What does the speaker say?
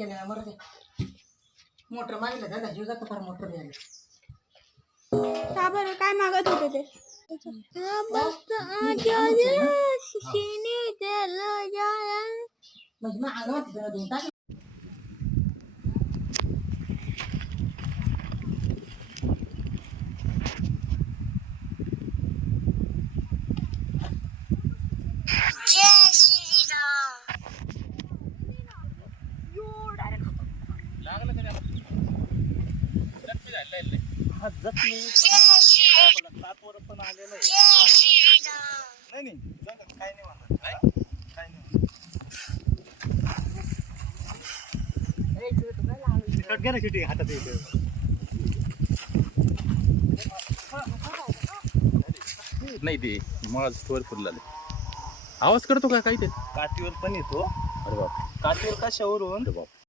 केलं मरते मोटर मागलं झाला जीव जातो फार मोटर द्यायला का बरं काय मागत होते ते म्हणजे मग आगावात जरा देऊन टाक पण आलेलं आहे नाही काय नाही म्हणत काय नाही कट घ्या ना किती हातात येते नाही ते मला स्टोअर फुल झाले आवाज करतो का काही ते काठीवर पण येतो अरे बाप काठीवर कशावरून अरे बाप